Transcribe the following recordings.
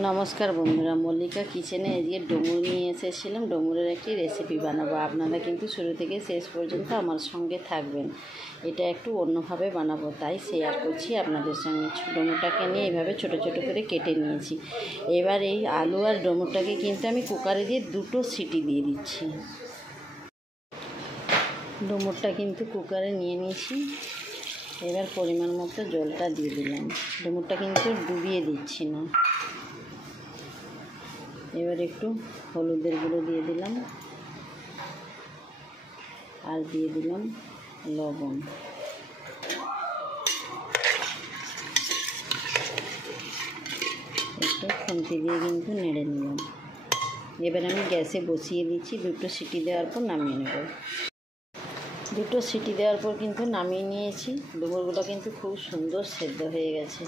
নমস্কার বন্ধুরা, মল্লিকা কিচেনে আজকে ডুমুর নিয়ে এসেছিলাম। ডুমুরের একটি রেসিপি বানাবো। আপনারা কিন্তু শুরু থেকে শেষ পর্যন্ত আমার সঙ্গে থাকবেন। এটা একটু অন্যভাবে বানাবো, তাই শেয়ার করছি আপনাদের সঙ্গে। ডুমুরটাকে নিয়ে এইভাবে ছোট ছোট করে কেটে নিয়েছি। এবার এই আলু আর ডুমুরটাকে কিন্তু আমি কুকারে দিয়ে 2টো সিটি দিয়ে দিচ্ছি। ডুমুরটা কিন্তু কুকারে নিয়ে নিয়েছি। এবার পরিমাণ মতো জলটা দিয়ে দিলাম। ডুমুরটা কিন্তু ডুবিয়ে দিচ্ছি না। এবার একটু হলুদের গুঁড়ো দিয়ে দিলাম আর দিয়ে দিলাম লবণ। একটু খুন্তি দিয়ে কিন্তু নেড়ে নিলাম। এবার আমি গ্যাসে বসিয়ে দিচ্ছি। 2টো সিটি দেওয়ার পর নামিয়ে নেব। 2টো সিটি দেওয়ার পর কিন্তু নামিয়ে নিয়েছি। ডুমুরগুলো কিন্তু খুব সুন্দর সেদ্ধ হয়ে গেছে।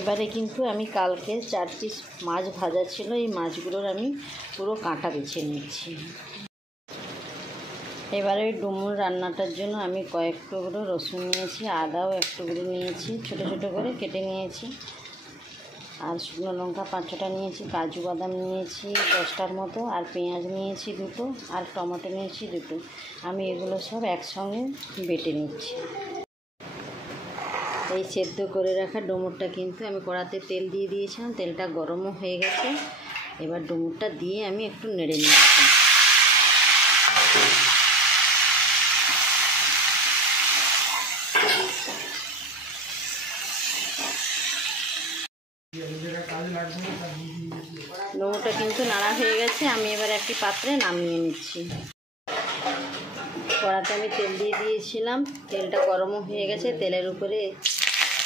এবারে কিন্তু আমি কালকে 4 পিস মাছ ভাজা ছিল, এই মাছগুলোর আমি পুরো কাঁটা বেছে নিচ্ছি। এবারে ডুমুর রান্নাটার জন্য আমি কয়েক টুকরো রসুন নিয়েছি, আদাও 1 টুকরো নিয়েছি, ছোট ছোট করে কেটে নিয়েছি। আর শুকনো লঙ্কা 5-6টা নিয়েছি, কাজু বাদাম নিয়েছি 10টার মতো, আর পেঁয়াজ নিয়েছি 2টো, আর টমেটো নিয়েছি 2টো। আমি এগুলো সব একসঙ্গে বেটে নিচ্ছি। এই সেদ্ধ করে রাখা ডুমুরটা কিন্তু আমি কড়াতে তেল দিয়ে দিয়েছিলাম। তেলটা গরমও হয়ে গেছে। এবার ডুমুরটা দিয়ে আমি একটু নেড়ে নিচ্ছি। ডুমুরটা কিন্তু নাড়া হয়ে গেছে। আমি এবার একটি পাত্রে নামিয়ে নিচ্ছি। কড়াতে আমি তেল দিয়ে দিয়েছিলাম। তেলটা গরমও হয়ে গেছে। তেলের উপরে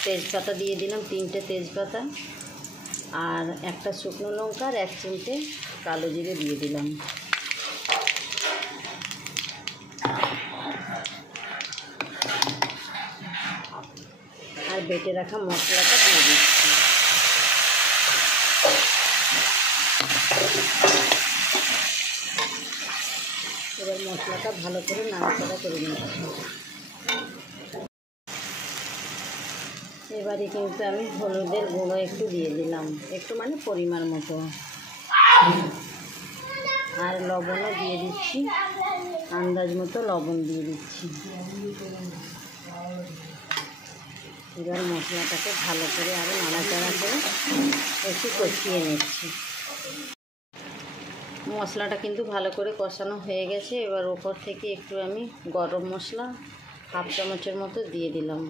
তেজপাতা দিয়ে দিলাম, 3টে তেজপাতা, আর 1টা শুকনো লঙ্কা, আর 1 চিমটে কালো জিরে দিয়ে দিলাম। আর বেটে রাখা মশলাটা দিয়ে দিচ্ছি। এবার মশলাটা ভালো করে নাড়াচাড়া করে নিচ্ছি। এবারে কিন্তু আমি হলুদের গুঁড়ো একটু দিয়ে দিলাম, একটু মানে পরিমাণ মতো, আর লবণও দিয়ে দিচ্ছি, আন্দাজ মতো লবণ দিয়ে দিচ্ছি। এবার মশলাটাকে ভালো করে আরও নাড়াচাড়া করে একটু কষিয়ে নিচ্ছি। মশলাটা কিন্তু ভালো করে কষানো হয়ে গেছে। এবার ওপর থেকে একটু আমি গরম মশলা 1/2 চামচের মতো দিয়ে দিলাম।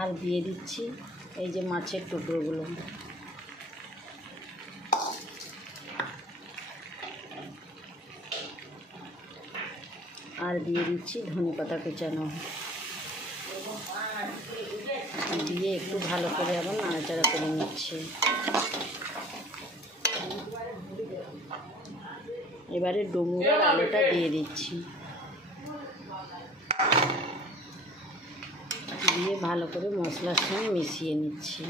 আর দিয়ে দিচ্ছি এই যে মাছের টুকরোগুলো। আর দিয়ে দিচ্ছি ধনেপাতা কুচানো। দিয়ে একটু ভালো করে আবার নাড়াচাড়া করে নিচ্ছি। এবারে ডুমুর আর আলুটা দিয়ে দিচ্ছি। দিয়ে ভালো করে মশলার সঙ্গে মিশিয়ে নিচ্ছি।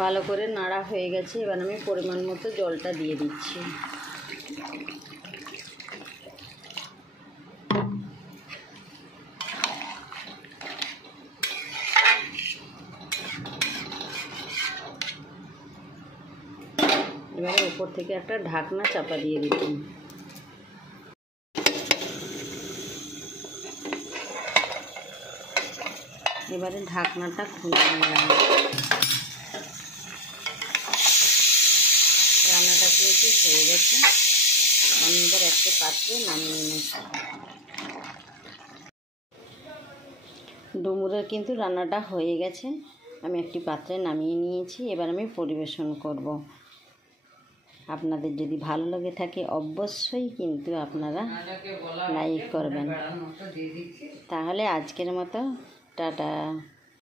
ভালো করে নাড়া হয়ে গেছে। এবার আমি পরিমাণ মতো জলটা দিয়ে দিচ্ছি। এবারে উপর থেকে একটা ঢাকনা চাপা দিয়ে দিলাম। এবারে ঢাকনাটা খুলে নিলাম। রান্নাটা কিন্তু হয়ে গেছে। আমি এবার একটা পাত্রে নামিয়ে নিচ্ছি। ডুমুরের কিন্তু রান্নাটা হয়ে গেছে। আমি একটি পাত্রে নামিয়ে নিয়েছি। এবার আমি পরিবেশন করব। আপনাদের যদি ভালো লাগে থাকে অবশ্যই কিন্তু আপনারা লাইক করবেন। তাহলে আজকের মতো টাটা।